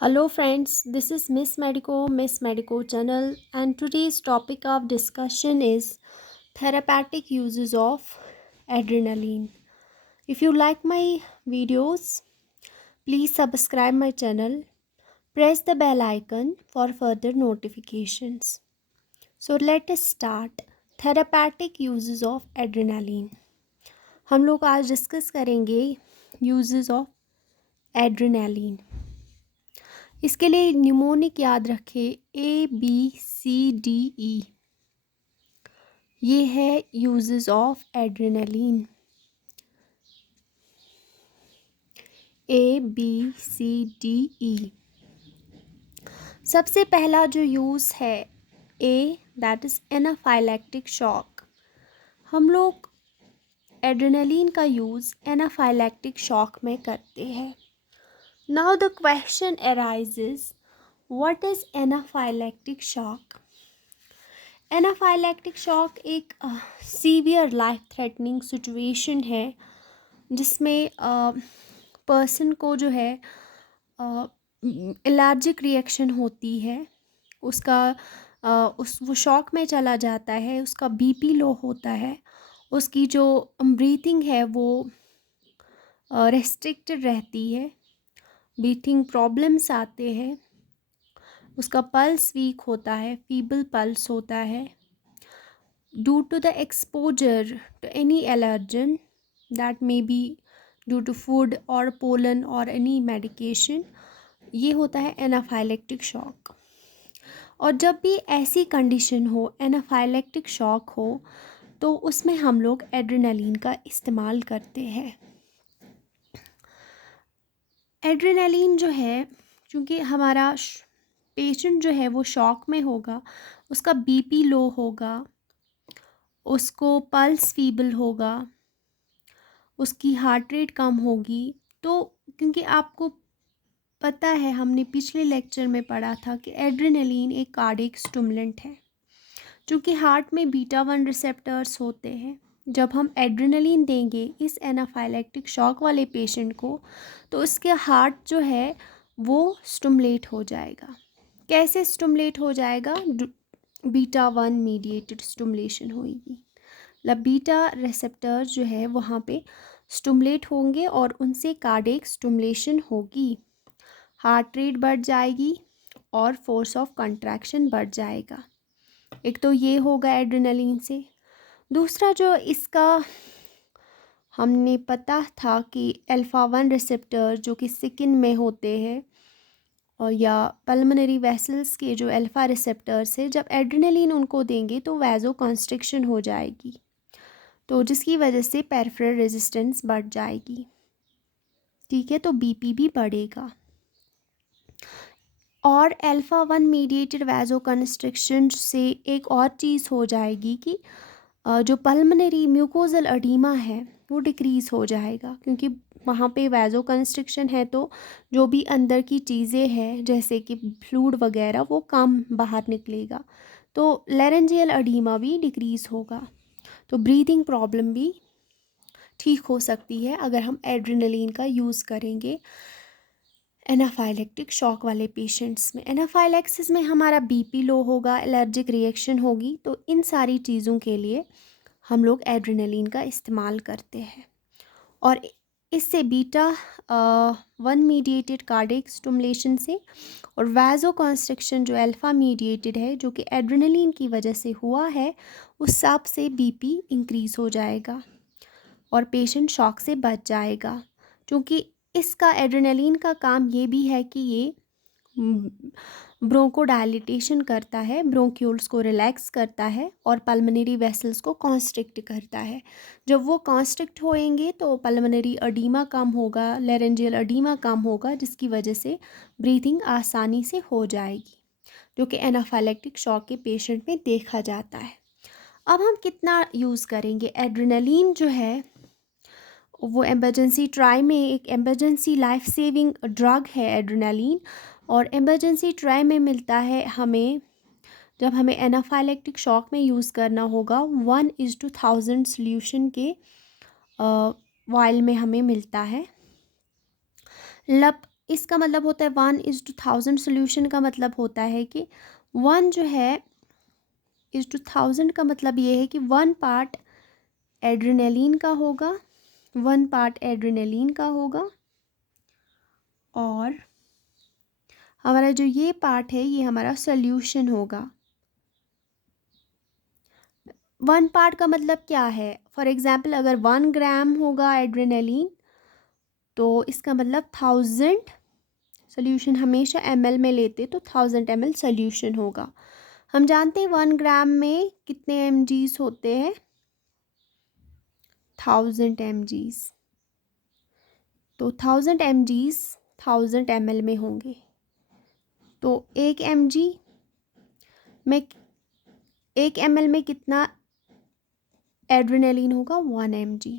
Hello friends, this is Miss Medico channel, and today's topic of discussion is therapeutic uses of adrenaline. If you like my videos, please subscribe my channel, press the bell icon for further notifications. So let us start. Therapeutic uses of adrenaline. हम लोग आज discuss करेंगे uses of adrenaline. इसके लिए mnemonic याद रखें ABCDE। ये है यूजेस ऑफ एड्रेनलिन। ABCDE। सबसे पहला जो यूज़ है दैट इज़ एनाफाइलैक्टिक शॉक। हम लोग एड्रेनलिन का यूज़ एनाफाइलैक्टिक शॉक में करते हैं। Now the question arises, what is anaphylactic shock? Anaphylactic shock एक सीवियर लाइफ थ्रेटनिंग सिचुएशन है जिसमें पर्सन को जो है एलर्जिक रिएक्शन होती है, उसका वो शॉक में चला जाता है, उसका बीपी लो होता है, उसकी जो ब्रीथिंग है वो रेस्ट्रिक्टेड रहती है, ब्रीथिंग प्रॉब्लम्स आते हैं, उसका पल्स वीक होता है, फीबल पल्स होता है due to the exposure to any allergen that may be due to food और पोलन और एनी मेडिकेशन। ये होता है एनाफाइलेक्टिक शॉक। और जब भी ऐसी कंडीशन हो, एनाफाइलेक्टिक शॉक हो, तो उसमें हम लोग एड्रेनलिन का इस्तेमाल करते हैं। एड्रेनलिन जो है, क्योंकि हमारा पेशेंट जो है वो शॉक में होगा, उसका बीपी लो होगा, उसको पल्स फीबल होगा, उसकी हार्ट रेट कम होगी। तो क्योंकि आपको पता है, हमने पिछले लेक्चर में पढ़ा था कि एड्रेनलिन एक कार्डियक स्टिमुलेंट है। चूँकि हार्ट में बीटा 1 रिसेप्टर्स होते हैं, जब हम एड्रेनलिन देंगे इस एनाफाइलेक्टिक शॉक वाले पेशेंट को, तो उसके हार्ट जो है वो स्टिमुलेट हो जाएगा। कैसे स्टिमुलेट हो जाएगा? बीटा 1 मीडिएटेड स्टिमुलेशन होगी। मतलब बीटा रिसेप्टर जो है वहाँ पे स्टिमुलेट होंगे और उनसे कार्डियक स्टिमुलेशन होगी, हार्ट रेट बढ़ जाएगी और फोर्स ऑफ कंट्रैक्शन बढ़ जाएगा। एक तो ये होगा एड्रेनलिन से। दूसरा जो इसका हमने पता था कि अल्फा 1 रिसेप्टर जो कि स्किन में होते हैं और या पल्मोनरी वेसल्स के जो अल्फा रिसेप्टर्स है, जब एड्रेनलिन उनको देंगे तो वैजो कंस्ट्रिक्शन हो जाएगी, तो जिसकी वजह से पेरिफेरल रेजिस्टेंस बढ़ जाएगी। ठीक है, तो बीपी भी बढ़ेगा। और अल्फा 1 मीडिएटेड वैजो कंस्ट्रिक्शन से एक और चीज़ हो जाएगी कि जो पल्मोनरी म्यूकोजल एडीमा है वो डिक्रीज़ हो जाएगा, क्योंकि वहाँ पे वैजो कंस्ट्रिक्शन है, तो जो भी अंदर की चीज़ें हैं जैसे कि फ्लूइड वगैरह वो कम बाहर निकलेगा, तो लेरेंजियल एडीमा भी डिक्रीज़ होगा। तो ब्रीदिंग प्रॉब्लम भी ठीक हो सकती है अगर हम एड्रेनलिन का यूज़ करेंगे एनाफाइलेक्टिक शॉक वाले पेशेंट्स में। एनाफाइलेक्सिस में हमारा बीपी लो होगा, एलर्जिक रिएक्शन होगी, तो इन सारी चीज़ों के लिए हम लोग एड्रेनलिन का इस्तेमाल करते हैं। और इससे बीटा 1 मीडिएटेड कार्डियक स्टिमुलेशन से और वैजो कंस्ट्रिक्शन जो अल्फा मीडिएटेड है, जो कि एड्रेनलिन की वजह से हुआ है, उस सब से बीपी इंक्रीज़ हो जाएगा और पेशेंट शॉक से बच जाएगा। क्योंकि इसका एड्रेनलिन का काम ये भी है कि ये ब्रोंकोडायलिटेशन करता है, ब्रोंक्यूल्स को रिलैक्स करता है और पल्मोनरी वेसल्स को कॉन्स्ट्रिक्ट करता है। जब वो कॉन्स्ट्रिक्ट होएंगे तो पल्मोनरी एडीमा कम होगा, लेरेंजियल एडीमा कम होगा, जिसकी वजह से ब्रीथिंग आसानी से हो जाएगी, जो कि एनाफाइलेक्टिक शॉक के पेशेंट में देखा जाता है। अब हम कितना यूज़ करेंगे? एड्रेनलिन जो है वो एमरजेंसी ट्राई में एक एमरजेंसी लाइफ सेविंग ड्रग है एड्रेनलिन, और एमरजेंसी ट्राई में मिलता है हमें, जब हमें एनाफाइलेक्टिक शॉक में यूज़ करना होगा, 1:1000 सोल्यूशन के वाइल में हमें मिलता है। इसका मतलब होता है 1:1000 सोल्यूशन का मतलब होता है कि 1 जो है 1:1000 का मतलब ये है कि 1 पार्ट एड्रेनलिन का होगा, 1 पार्ट एड्रेनलिन का होगा, और हमारा जो ये पार्ट है ये हमारा सोल्यूशन होगा। 1 पार्ट का मतलब क्या है? फॉर एग्जांपल अगर 1 ग्राम होगा एड्रेनलिन तो इसका मतलब 1000, सोल्यूशन हमेशा ml में लेते तो 1000 ml सोल्यूशन होगा। हम जानते हैं 1 ग्राम में कितने mgs होते हैं? 1000 mgs। तो 1000 mgs 1000 ml में होंगे, तो 1 mg में 1 ml में कितना एड्रेनलिन होगा? 1 mg।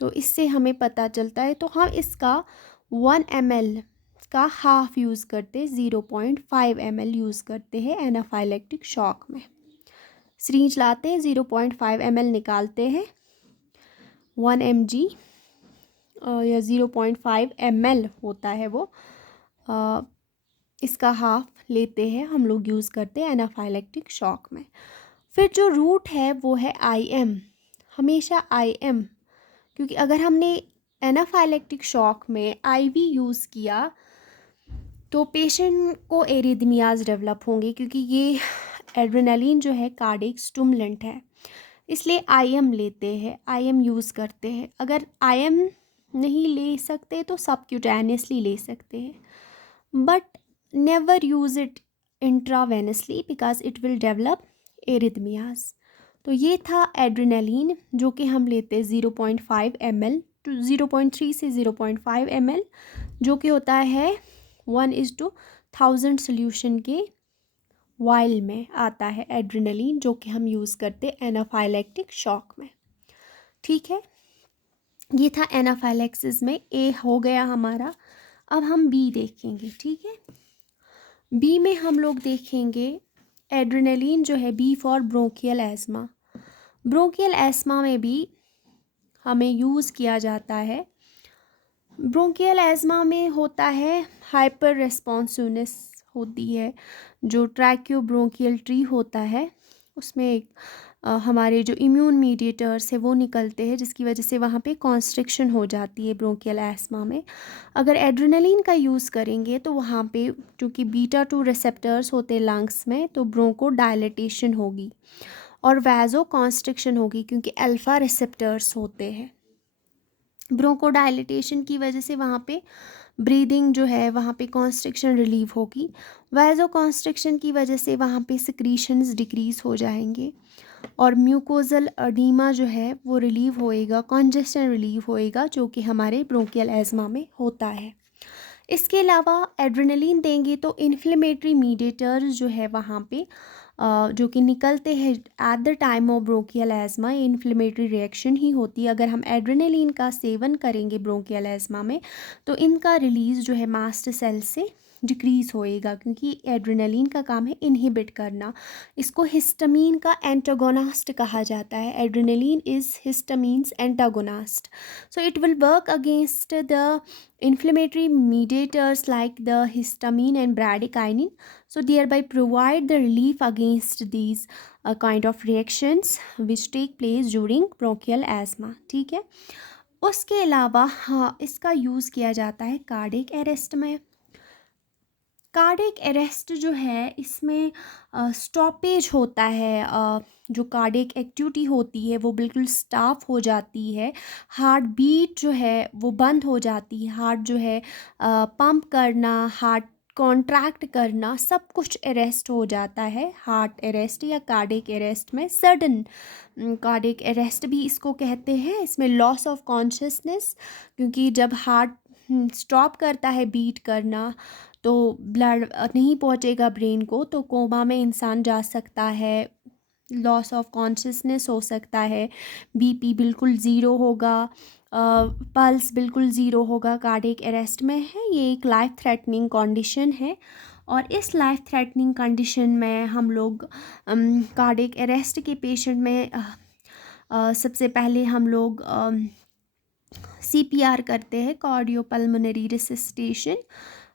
तो इससे हमें पता चलता है, तो हम इसका 1 ml का हाफ यूज़ करते, 0.5 ml यूज़ करते हैं एनाफाइलेक्टिक शॉक में। सिरिंज लाते हैं, 0.5 ml निकालते हैं, 1 mg या 0.5 ml होता है वो, इसका हाफ लेते हैं हम लोग, यूज़ करते हैं एनाफाइलेक्टिक शॉक में। फिर जो रूट है वो है IM, हमेशा IM, क्योंकि अगर हमने एनाफाइलेक्टिक शॉक में IV यूज़ किया तो पेशेंट को एरिथमियाज डेवलप होंगे, क्योंकि ये एड्रेनलिन जो है कार्डियक स्टिमुलेंट है, इसलिए IM लेते हैं, IM यूज़ करते हैं। अगर IM नहीं ले सकते तो सबक्यूटेनियसली ले सकते हैं, but never use it intravenously because it will develop arrhythmias. तो ये था एड्रेनलिन जो कि हम लेते हैं 0.5 ml टू 0.3 से 0.5 ml, जो कि होता है 1:1000 सोल्यूशन के वाइल में आता है एड्रेनलिन, जो कि हम यूज़ करते हैं एनाफाइलेक्टिक शॉक में। ठीक है, ये था एनाफाइलेक्सिस में। ए हो गया हमारा। अब हम बी देखेंगे। ठीक है, बी में हम लोग देखेंगे एड्रेनलिन जो है, B for bronchial asthma. Bronchial asthma में भी हमें यूज़ किया जाता है। ब्रोंकियल एस्मा में होता है हाइपर रेस्पॉन्सिवनेस होती है, जो ट्रैक्योब्रोंकियल ट्री होता है उसमें हमारे जो इम्यून मीडिएटर्स है वो निकलते हैं, जिसकी वजह से वहाँ पे कॉन्स्ट्रिक्शन हो जाती है ब्रोंकियल एस्मा में। अगर एड्रेनलिन का यूज़ करेंगे तो वहाँ पे क्योंकि बीटा 2 रिसेप्टर्स होते हैं लंग्स में, तो ब्रोंको डायलेटेशन होगी और वैज़ो कॉन्स्ट्रिक्शन होगी, क्योंकि अल्फ़ा रिसेप्टर्स होते हैं। ब्रोंकोडायलिटेशन की वजह से वहाँ पे ब्रीदिंग जो है वहाँ पे कॉन्स्ट्रिक्शन रिलीव होगी। वैज़ो कॉन्स्ट्रिक्शन की वजह से वहाँ पे सिक्रीशंस डिक्रीज़ हो जाएंगे और म्यूकोजल एडीमा जो है वो रिलीव होएगा, कॉन्जेस्शन रिलीव होएगा, जो कि हमारे ब्रोंकियल एस्मा में होता है। इसके अलावा एड्रेनलिन देंगे तो इन्फ्लेमेटरी मीडिएटर्स जो है वहाँ पे जो कि निकलते हैं at the time of bronchial ESMA, ये इन्फ्लेमेटरी रिएक्शन ही होती है। अगर हम एड्रेनलिन का सेवन करेंगे ब्रोंकियल एस्मा में तो इनका रिलीज़ जो है मास्ट सेल से डिक्रीज़ होएगा, क्योंकि एड्रेनलिन का काम है इनहिबिट करना। इसको हिस्टामीन का एंटागोनिस्ट कहा जाता है। Adrenaline is histamines antagonist, so it will work against the inflammatory mediators like the histamine and bradykinin, so thereby provide the relief against these kind of reactions which take place during bronchial asthma। ठीक है, उसके अलावा हाँ इसका use किया जाता है cardiac arrest में। कार्डियक अरेस्ट जो है इसमें स्टॉपेज होता है, जो कार्डियक एक्टिविटी होती है वो बिल्कुल स्टॉप हो जाती है, हार्ट बीट जो है वो बंद हो जाती है, हार्ट जो है पंप करना, हार्ट कॉन्ट्रैक्ट करना, सब कुछ अरेस्ट हो जाता है। हार्ट अरेस्ट या कार्डियक अरेस्ट में सडन कार्डियक अरेस्ट भी इसको कहते हैं। इसमें लॉस ऑफ कॉन्शियसनेस, क्योंकि जब हार्ट स्टॉप करता है बीट करना तो ब्लड नहीं पहुंचेगा ब्रेन को, तो कोमा में इंसान जा सकता है, लॉस ऑफ कॉन्शियसनेस हो सकता है, बीपी बिल्कुल ज़ीरो होगा, पल्स बिल्कुल ज़ीरो होगा, कार्डियक अरेस्ट में है। ये एक लाइफ थ्रेटनिंग कंडीशन है और इस लाइफ थ्रेटनिंग कंडीशन में हम लोग कार्डियक अरेस्ट के पेशेंट में सबसे पहले हम लोग CPR करते हैं, कार्डियोपल्मोनरी रिसिस्टेशन,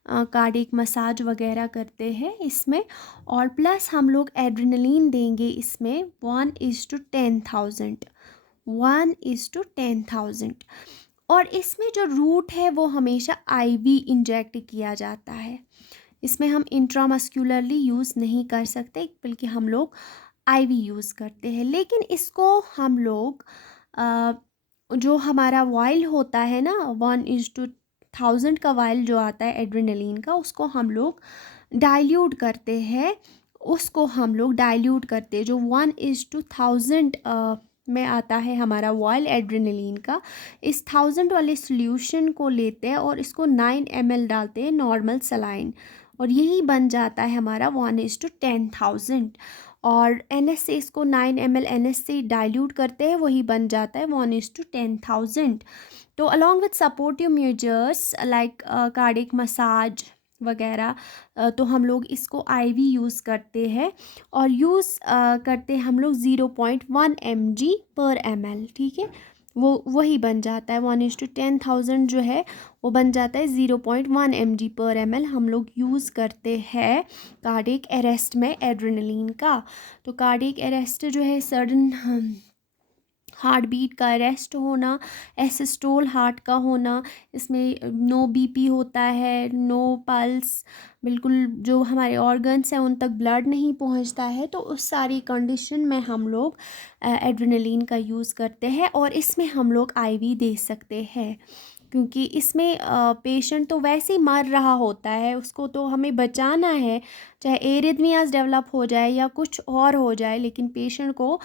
कार्डियक मसाज वगैरह करते हैं इसमें। और प्लस हम लोग एड्रेनलिन देंगे इसमें 1:10,000, 1:10,000। और इसमें जो रूट है वो हमेशा IV इंजेक्ट किया जाता है। इसमें हम इंट्रामस्कुलरली यूज़ नहीं कर सकते, बल्कि हम लोग IV यूज़ करते हैं। लेकिन इसको हम लोग जो हमारा वाइल होता है ना, 1:1000 का वाइल जो आता है एड्रेनलिन का, उसको हम लोग डाइल्यूट करते हैं। उसको हम लोग डाइल्यूट करते हैं, जो 1:1000 में आता है हमारा वाइल एड्रेनलिन का। इस 1000 वाले सॉल्यूशन को लेते हैं और इसको 9 ml डालते हैं नॉर्मल सलाइन, और यही बन जाता है हमारा 1:10,000। और NS से इसको 9 ml NS से डाइल्यूट करते हैं, वही बन जाता है 1:10,000। तो along with supportive measures like cardiac massage वगैरह, तो हम लोग इसको IV यूज़ करते हैं। और यूज़ करते हैं हम लोग 0.1 mg/ml, ठीक है। वो वही बन जाता है 1:10,000 जो है वो बन जाता है 0.1 mg/ml हम लोग यूज़ करते हैं कार्डियक अरेस्ट में एड्रेनलिन का। तो कार्डियक अरेस्ट जो है सडन हार्ट बीट का अरेस्ट होना, एसिस्टोल हार्ट का होना, इसमें नो BP होता है, नो पल्स, बिल्कुल जो हमारे ऑर्गन्स हैं उन तक ब्लड नहीं पहुंचता है। तो उस सारी कंडीशन में हम लोग एड्रेनलिन का यूज़ करते हैं। और इसमें हम लोग IV दे सकते हैं, क्योंकि इसमें पेशेंट तो वैसे ही मर रहा होता है, उसको तो हमें बचाना है, चाहे एरिथमियास डेवलप हो जाए या कुछ और हो जाए, लेकिन पेशेंट को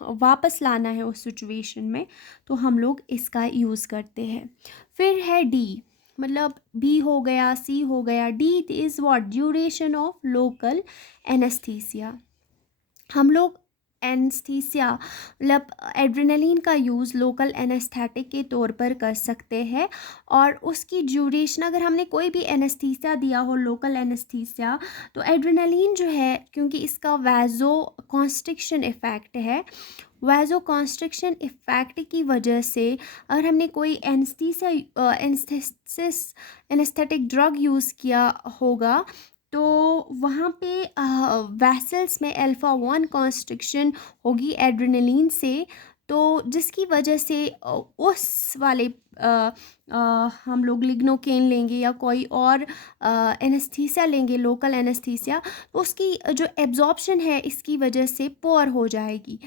वापस लाना है उस सिचुएशन में। तो हम लोग इसका यूज़ करते हैं। फिर है D, मतलब B हो गया, C हो गया। D is what, duration of local anaesthesia. हम लोग एनेस्थीसिया मतलब एड्रेनलिन का यूज़ लोकल एनेस्थेटिक के तौर पर कर सकते हैं। और उसकी ड्यूरेशन, अगर हमने कोई भी एनेस्थीसिया दिया हो, लोकल एनेस्थीसिया, तो एड्रेनलिन जो है, क्योंकि इसका वैज़ो कॉन्स्ट्रिक्शन इफ़ेक्ट है, वैज़ो कॉन्स्ट्रिक्शन इफ़ेक्ट की वजह से अगर हमने कोई एनेस्थेटिक ड्रग यूज़ किया होगा, तो वहाँ पे वेसल्स में अल्फ़ा 1 कॉन्स्ट्रिक्शन होगी एड्रेनलिन से। तो जिसकी वजह से उस वाले हम लोग लिग्नोकेन लेंगे या कोई और एनेस्थीसिया लेंगे, लोकल एनेस्थीसिया, तो उसकी जो एब्जॉर्प्शन है इसकी वजह से पुअर हो जाएगी।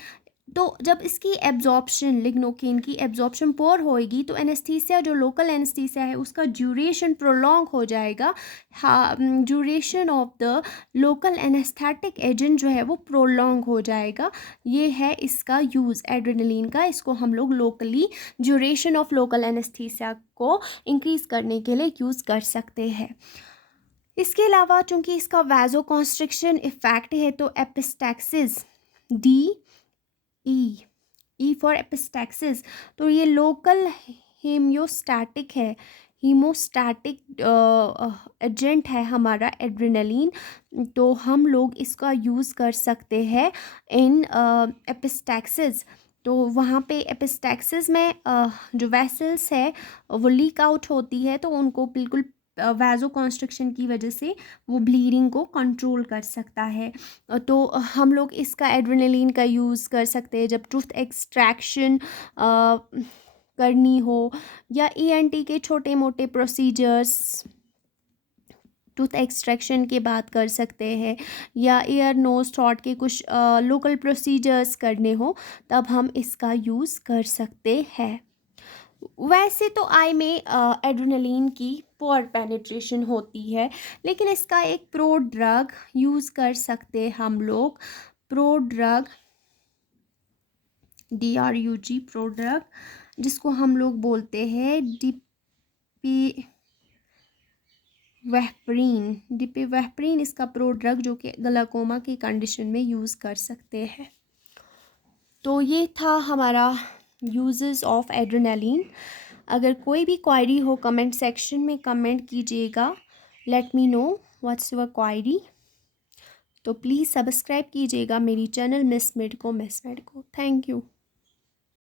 तो जब इसकी एब्जॉर्प्शन, लिग्नोकेन की एब्जॉर्प्शन पुअर होएगी, तो एनेस्थीसिया जो लोकल एनेस्थीसिया है उसका ड्यूरेशन प्रोलॉन्ग हो जाएगा। Duration of the local anaesthetic agent जो है वो प्रोलॉन्ग हो जाएगा। ये है इसका यूज़ एड्रेनलिन का। इसको हम लोग locally duration of local anaesthesia को इंक्रीज़ करने के लिए यूज़ कर सकते हैं। इसके अलावा चूँकि इसका वैज़ो कॉन्स्ट्रिक्शन इफ़ेक्ट है, तो एपिस्टैक्सिस, E फॉर एपिस्टैक्सिस, तो ये लोकल हेमियोस्टैटिक है, हीमोस्टैटिक एजेंट है हमारा एड्रेनलिन। तो हम लोग इसका यूज़ कर सकते हैं इन एपिस्टैक्सिस। तो वहाँ पे एपिस्टैक्सिस में जो वेसल्स है वो लीक आउट होती है, तो उनको बिल्कुल वैज़ो कॉन्स्ट्रिक्शन की वजह से वो ब्लीडिंग को कंट्रोल कर सकता है। तो हम लोग इसका एड्रेनलिन का यूज़ कर सकते हैं जब टूथ एक्सट्रैक्शन करनी हो, या ENT के छोटे मोटे प्रोसीजर्स, टूथ एक्सट्रैक्शन के बाद कर सकते हैं, या ईयर नोज थ्रोट के कुछ लोकल प्रोसीजर्स करने हो, तब हम इसका यूज़ कर सकते हैं। वैसे तो आई में एड्रेनलिन की पुअर पेनिट्रेशन होती है, लेकिन इसका एक प्रो ड्रग यूज़ कर सकते हैं हम लोग। Pro drug, DRUG, pro drug, जिसको हम लोग बोलते हैं डिपिवेफ्रीन इसका प्रो ड्रग, जो कि ग्लाकोमा की कंडीशन में यूज़ कर सकते हैं। तो ये था हमारा यूजेस ऑफ एड्रेनलिन। अगर कोई भी क्वायरी हो कमेंट सेक्शन में कमेंट कीजिएगा, let me know what's your query. तो प्लीज़ सब्सक्राइब कीजिएगा मेरी चैनल मिस मेड को। Thank you.